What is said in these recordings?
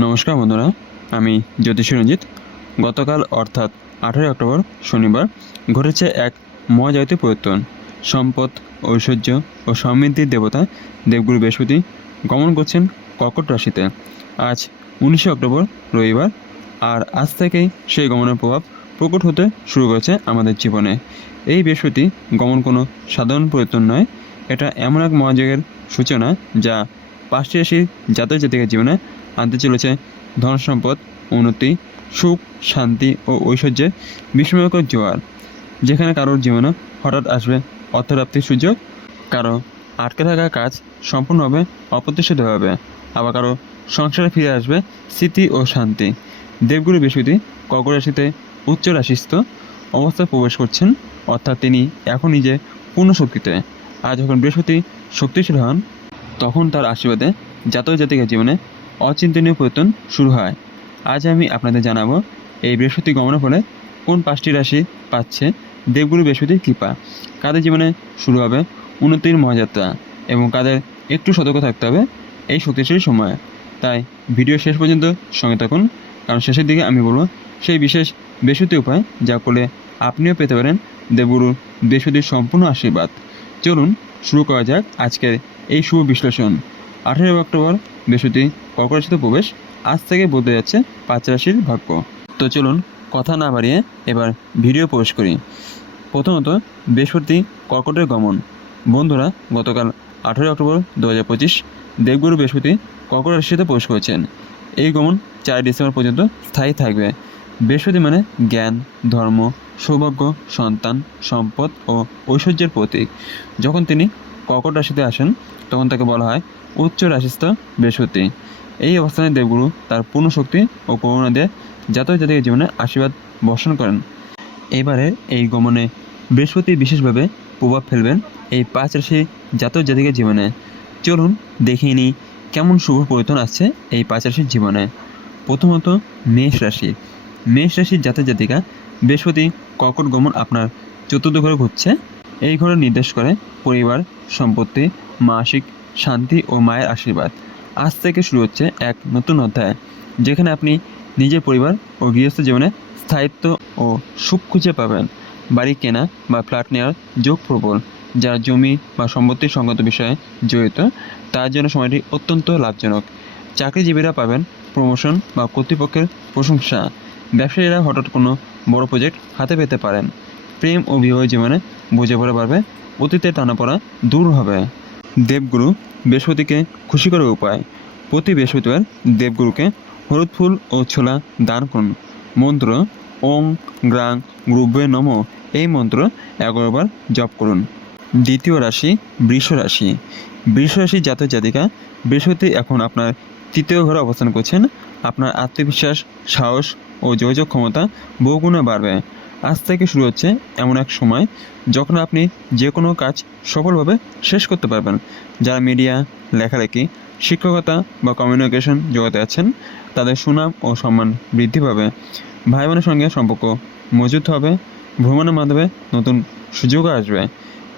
নমস্কার বন্ধুরা, আমি জ্যোতিষী রঞ্জিত গতকাল অর্থাৎ আঠেরোই অক্টোবর শনিবার ঘটেছে এক মহাজাগতিক পরিবর্তন। সম্পদ, ঐশ্বর্য ও সমৃদ্ধির দেবতা দেবগুরু বৃহস্পতি গমন করছেন কর্কট রাশিতে। আজ উনিশে অক্টোবর রবিবার, আর আজ থেকেই সেই গমনের প্রভাব প্রকট হতে শুরু করেছে আমাদের জীবনে। এই বৃহস্পতি গমন কোনো সাধারণ পরিবর্তন নয়, এটা এমন এক মহাযজ্ঞের সূচনা যা পাঁচটি রাশির জাতক জাতিকার জীবনে আনতে চলেছে। ধন সম্পদ, উন্নতি, সুখ, শান্তি ও ঐশ্বর্যের বিস্ময়কর জোয়ার, যেখানে কারোর জীবনে হঠাৎ আসবে অর্থপ্রাপ্তির সুযোগ, কারও আটকে থাকা কাজ সম্পূর্ণভাবে অপ্রত্যাশিত হবে, আবার কারও সংসারে ফিরে আসবে স্মৃতি ও শান্তি। দেবগুরু বৃহস্পতি কর্ক রাশিতে উচ্চ রাশিস্থ অবস্থায় প্রবেশ করছেন, অর্থাৎ তিনি এখন নিজে পূর্ণ শক্তিতে। আর যখন বৃহস্পতি শক্তিশালী হন, তখন তার আশীর্বাদে জাতক জাতিকার জীবনে অচিন্তনীয় পরিবর্তন শুরু হয়। আজ আমি আপনাদের জানাব এই বৃহস্পতি গমনের ফলে কোন পাঁচটি রাশি পাচ্ছে দেবগুরু বৃহস্পতির কৃপা। কাদের জীবনে শুরু হবে উন্নতির মহাযাত্রা এবং কাদের একটু সতর্ক থাকতে হবে এই শক্তিশালী সময়ে। তাই ভিডিও শেষ পর্যন্ত সঙ্গে থাকুন, কারণ শেষের দিকে আমি বলব সেই বিশেষ বৃহস্পতি উপায় যা করলে আপনিও পেতে পারেন দেবগুরু বৃহস্পতির সম্পূর্ণ আশীর্বাদ। চলুন শুরু করা যাক আজকের এই শুভ বিশ্লেষণ। আঠেরোই অক্টোবর বৃহস্পতি কর্কট রাশিতে প্রবেশ। আজ থেকে বদলে যাচ্ছে পাঁচ রাশির ভাগ্য। তো চলুন কথা না বাড়িয়ে এবার ভিডিও প্রবেশ করি। প্রথমত বৃহস্পতি কর্কটের গমন। বন্ধুরা, গতকাল আঠেরোই অক্টোবর দু হাজার পঁচিশ দেবগুরু বৃহস্পতি কর্কট রাশিতে প্রবেশ করেছেন। এই গমন চার ডিসেম্বর পর্যন্ত স্থায়ী থাকবে। বৃহস্পতি মানে জ্ঞান, ধর্ম, সৌভাগ্য, সন্তান, সম্পদ ও ঐশ্বর্যের প্রতীক। যখন তিনি কর্কট রাশিতে আসেন, তখন তাকে বলা হয় উচ্চ রাশিস্থ বৃহস্পতি। এই অবস্থানে দেবগুরু তার পূর্ণ শক্তি ও করুণা দিয়ে জাতক জাতিকের জীবনে আশীর্বাদ বর্ষণ করেন। এবারে এই গমনে বৃহস্পতি বিশেষভাবে প্রভাব ফেলবেন এই পাঁচ রাশি জাতক জাতিকের জীবনে। চলুন দেখিয়ে নিই কেমন শুভ পরিবর্তন আসছে এই পাঁচ রাশির জীবনে। প্রথমত মেষ রাশি। মেষ রাশির জাতক জাতিকা বৃহস্পতি কর্কট গমন আপনার চতুর্থ ঘরে ঘুরছে এই ঘরে নির্দেশ করে পরিবার, সম্পত্তি, মাসিক শান্তি ও মায়ের আশীর্বাদ। আজ থেকে শুরু হচ্ছে এক নতুন অধ্যায়, যেখানে আপনি নিজের পরিবার ও গৃহস্থ জীবনে স্থায়িত্ব ও সুখ খুঁজে পাবেন। বাড়ি কেনা বা ফ্ল্যাট নেওয়ার যোগ প্রবল যারা জমি বা সম্পত্তির সংগত বিষয়ে জড়িত, তার জন্য সময়টি অত্যন্ত লাভজনক। চাকরিজীবীরা পাবেন প্রমোশন বা কর্তৃপক্ষের প্রশংসা। ব্যবসায়ীরা হঠাৎ কোনো বড় প্রজেক্ট হাতে পেতে পারেন। প্রেম ও বিবাহ জীবনে বুঝে পড়ে পারবে অতীতের টানাপড়া দূর হবে। দেবগুরু বৃহস্পতিকে খুশি করার উপায়। প্রতি বৃহস্পতিবার দেবগুরুকে হলুদ ফুল ও ছোলা দান করুন। মন্ত্র ওং গ্রাং গ্রুবে নম, এই মন্ত্র এগারোবার জপ করুন। দ্বিতীয় রাশি বৃষ রাশি বৃষ রাশি জাতক জাতিকা বৃহস্পতি এখন আপনার তৃতীয় ঘরে অবস্থান করছেন। আপনার আত্মবিশ্বাস, সাহস ও যোগাযোগ ক্ষমতা বহুগুণে বাড়বে। আজ থেকে শুরু হচ্ছে এমন এক সময় যখন আপনি যে কোনো কাজ সফলভাবে শেষ করতে পারবেন। যারা মিডিয়া, লেখালেখি, শিক্ষকতা বা কমিউনিকেশন জগতে আছেন, তাদের সুনাম ও সম্মান বৃদ্ধি পাবে। ভাই বোনের সঙ্গে সম্পর্ক মজুত হবে। ভ্রমণের মাধ্যমে নতুন সুযোগ আসবে।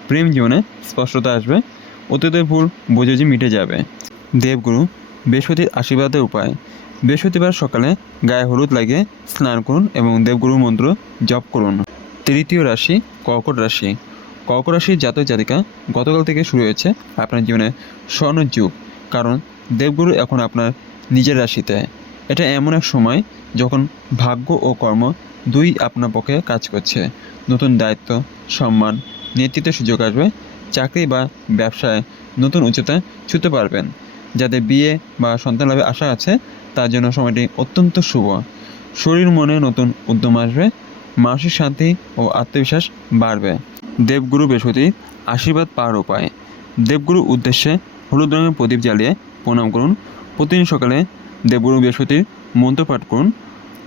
প্রেম জীবনে স্পষ্টতা আসবে। অতীতের ভুল বোঝাবুঝি মিটে যাবে। দেবগুরু বৃহস্পতির আশীর্বাদের উপায়। বৃহস্পতিবার সকালে গায়ে হলুদ লাগিয়ে স্নান করুন এবং দেবগুরুর মন্ত্র জপ করুন। তৃতীয় রাশি, কর্কট রাশি। কর্কট রাশির জাতক জাতিকা গতকাল থেকে শুরু হয়েছে আপনার জীবনে স্বর্ণ যুগ, কারণ দেবগুরু এখন আপনার নিজের রাশিতে। এটা এমন এক সময় যখন ভাগ্য ও কর্ম দুই আপনার পক্ষে কাজ করছে। নতুন দায়িত্ব, সম্মান, নেতৃত্বের সুযোগ আসবে, চাকরি বা ব্যবসায় নতুন উচ্চতায় ছুতে পারবেন। যাদের বিয়ে বা সন্তান লাভের আশা আছে, তার জন্য সময়টি অত্যন্ত শুভ। শরীর মনে নতুন উদ্যম আসবে, মানসিক শান্তি ও আত্মবিশ্বাস বাড়বে। দেবগুরু বৃহস্পতি আশীর্বাদ পাওয়ার উপায়। দেবগুরু উদ্দেশ্যে হলুদ রঙের প্রদীপ জ্বালিয়ে প্রণাম করুন। প্রতিদিন সকালে দেবগুরু বৃহস্পতির মন্ত্র পাঠ করুন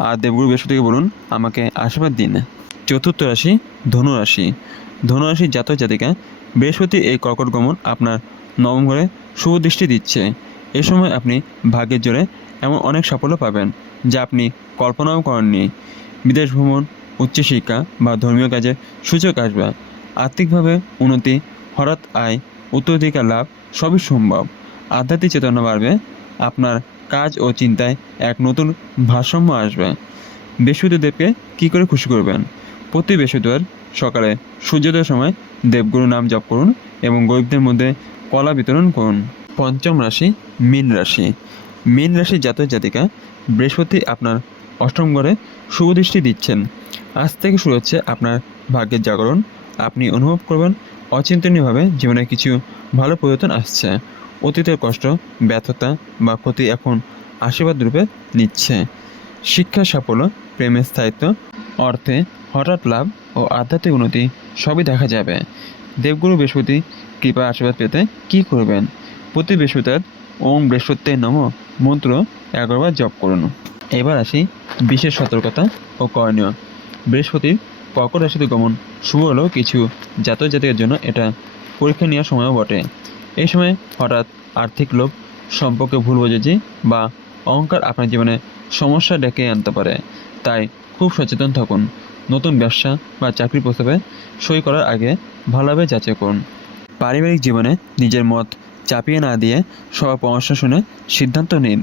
আর দেবগুরু বৃহস্পতিকে বলুন, আমাকে আশীর্বাদ দিন। চতুর্থ রাশি ধনুরাশি ধনুরাশির ধনু রাশির জাতক জাতিকা বৃহস্পতি এই কর্কট গমন আপনার নবম ঘরে শুভ দৃষ্টি দিচ্ছে। এ সময় আপনি ভাগ্যের জোরে এমন অনেক সাফল্য পাবেন, যা আপনি কল্পনাও করেননি। বিদেশ ভ্রমণ উচ্চশিক্ষা বা ধর্মীয় কাজে সুযোগ আসবে। আর্থিকভাবে উন্নতি, হঠাৎ আয়, উত্তরাধিকার লাভ সবই সম্ভব। আধ্যাত্মিক চেতনা বাড়বে, আপনার কাজ ও চিন্তায় এক নতুন ভারসাম্য আসবে। বৃহস্পতিদেবকে কী করে খুশি করবেন? প্রতি বৃহস্পতিবার সকালে সূর্যোদয়ের সময় দেবগুরু নাম জপ করুন এবং গরিবদের মধ্যে কলা বিতরণ করুন। পঞ্চম রাশি, মীন রাশি। মীন রাশি জাতক জাতিকা, বৃহস্পতি আপনার অষ্টম ঘরে শুভ দৃষ্টি দিচ্ছেন। আজ থেকে শুরু হচ্ছে আপনার ভাগ্যের জাগরণ। আপনি অনুভব করবেন অচিন্তনীয়ভাবে জীবনে কিছু ভালো পরিবর্তন আসছে। অতীতের কষ্ট, ব্যর্থতা বা ক্ষতি এখন আশীর্বাদ রূপে নিচ্ছে। শিক্ষা সাফল্য, প্রেমের স্থায়িত্ব, অর্থে হঠাৎ লাভ ও আধ্যাত্মিক উন্নতি সবই দেখা যাবে। দেবগুরু বৃহস্পতি কৃপা আশীর্বাদ পেতে কী করবেন? প্রতি বৃহস্পতিবার ওম বৃহস্পতি নম মন্ত্র এগারোবার জপ করুন। এবার আসি বিশেষ সতর্কতা ও করণীয়। বৃহস্পতির কর্কট রাশিতে গমন শুভ হলেও কিছু জাতক জাতিকের জন্য এটা পরীক্ষা নেওয়ার সময়ও বটে। এই সময় হঠাৎ আর্থিক লোভ, সম্পর্কে ভুল বোঝাজি বা অহংকার আপনার জীবনে সমস্যা ডেকে আনতে পারে। তাই খুব সচেতন থাকুন। নতুন ব্যবসা বা চাকরি প্রস্তাবে সই করার আগে ভালোভাবে যাচাই করুন। পারিবারিক জীবনে নিজের মত চাপিয়ে না দিয়ে সবার পরামর্শ শুনে সিদ্ধান্ত নিন।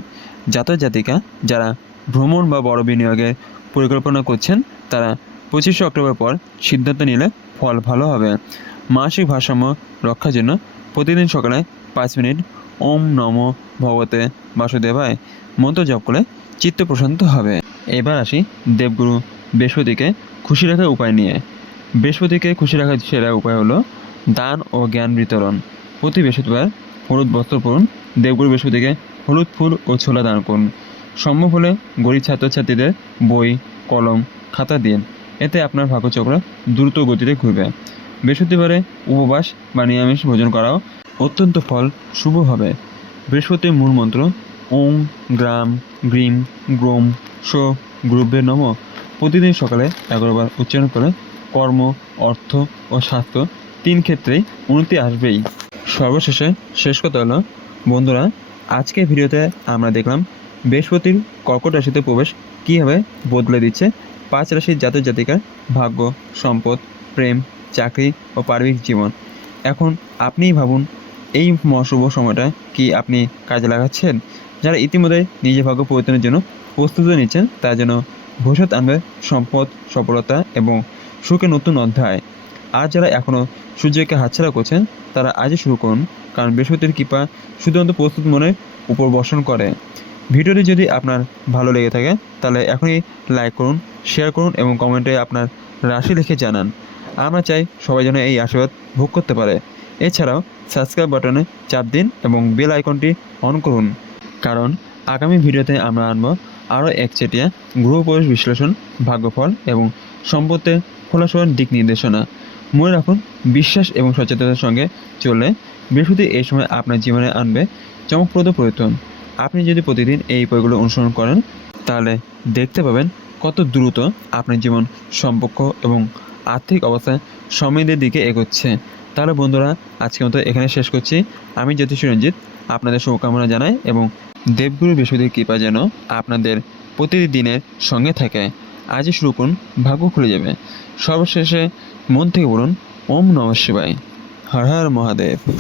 জাতক জাতিকা যারা ভ্রমণ বা বড় বিনিয়োগের পরিকল্পনা করছেন, তারা পঁচিশে অক্টোবর পর সিদ্ধান্ত নিলে ফল ভালো হবে। মানসিক ভারসাম্য রক্ষার জন্য প্রতিদিন সকালে পাঁচ মিনিট ওম নম ভগবতে বাসুদেবায় মন্ত্র জপ করলে চিত্ত প্রশান্ত হবে। এবার আসি দেবগুরু বৃহস্পতিকে খুশি রাখার উপায় নিয়ে। বৃহস্পতিকে খুশি রাখার সেরা উপায় হলো দান ও জ্ঞান বিতরণ। প্রতি বৃহস্পতিবার হলুদ বস্ত্র পরুন, দেবগুরু বৃহস্পতিকে হলুদ ফুল ও ছোলা দান করুন। সম্ভব হলে গরিব ছাত্রছাত্রীদের বই, কলম, খাতা দিন। এতে আপনার ভাগ্যচক্র দ্রুত গতিতে ঘুরবে। বৃহস্পতিবারে উপবাস বা নিরামিষ ভোজন করাও অত্যন্ত ফল শুভ হবে। বৃহস্পতির মূল মন্ত্র ওং গ্রাম গ্রিম গ্রোম শো গ্রুভের নম। প্রতিদিন সকালে এগারোবার উচ্চারণ করে কর্ম, অর্থ ও স্বাস্থ্য তিন ক্ষেত্রেই উন্নতি আসবেই। সর্বশেষে শেষ কথা হলো, বন্ধুরা, আজকের ভিডিওতে আমরা দেখলাম বৃহস্পতির কর্কট রাশিতে প্রবেশ কীভাবে বদলে দিচ্ছে পাঁচ রাশির জাতক জাতিকার ভাগ্য, সম্পদ, প্রেম, চাকরি ও পারিবারিক জীবন। এখন আপনিই ভাবুন, এই শুভ সময়টা কি আপনি কাজে লাগাচ্ছেন? যারা ইতিমধ্যে নিজের ভাগ্য পরিবর্তনের জন্য প্রস্তুতি নিচ্ছেন, তার জন্য ভবিষ্যৎ আনবে সম্পদ, সফলতা এবং সুখে নতুন অধ্যায়। আর যারা এখনও সূর্যকে হাতছাড়া করছেন, তারা আজই শুরু করুন, কারণ বৃহস্পতির কৃপা শুধুমাত্র প্রস্তুত মনের উপর বর্ষণ করে। ভিডিওটি যদি আপনার ভালো লেগে থাকে, তাহলে এখনই লাইক করুন, শেয়ার করুন এবং কমেন্টে আপনার রাশি লিখে জানান। আমরা চাই সবাই যেন এই আশীর্বাদ ভোগ করতে পারে। এছাড়াও সাবস্ক্রাইব বাটনে চাপ দিন এবং বেল আইকনটি অন করুন, কারণ আগামী ভিডিওতে আমরা আনব আরও একচেটিয়া গ্রহ প্রবেশ বিশ্লেষণ, ভাগ্যফল এবং সম্পত্তির খোলাসোয়ার দিক নির্দেশনা। মনে রাখুন, বিশ্বাস এবং সচেতনতার সঙ্গে চললে বৃহস্পতি এই সময় আপনার জীবনে আনবে চমকপ্রদ পরিবর্তন। আপনি যদি প্রতিদিন এই উপায়গুলো অনুসরণ করেন, তাহলে দেখতে পাবেন কত দ্রুত আপনার জীবন সম্পর্ক এবং আর্থিক অবস্থায় সমৃদ্ধির দিকে এগোচ্ছে। তাহলে বন্ধুরা, আজকের মতো এখানে শেষ করছি। আমি জ্যোতিষ রঞ্জিত, আপনাদের শুভকামনা জানাই এবং দেবগুরু বৃহস্পতির কৃপা যেন আপনাদের প্রতিদিনের সঙ্গে থাকে। আজই শুরু করুন, ভাগ্য খুলে যাবে। সর্বশেষে মন থেকে বলুন ওম নম শিবায়। হর হর মহাদেব।